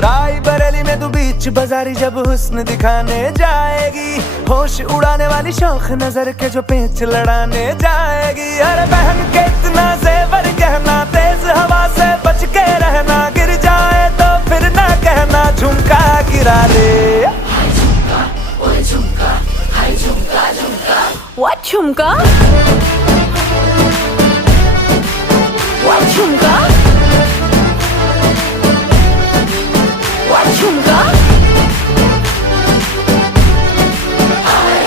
रायबरेली में तू बीच बाजारी जब हुस्न दिखाने जाएगी, होश उड़ाने वाली शौक नजर के जो पेच लड़ाने जाएगी। अरे बहन के इतना जेवर गहना, तेज हवा से बच के रहना, गिर जाए तो फिर ना कहना झुमका गिरा ले। झुमका, ओए झुमका, हाय झुमका झुमका। What झुमका?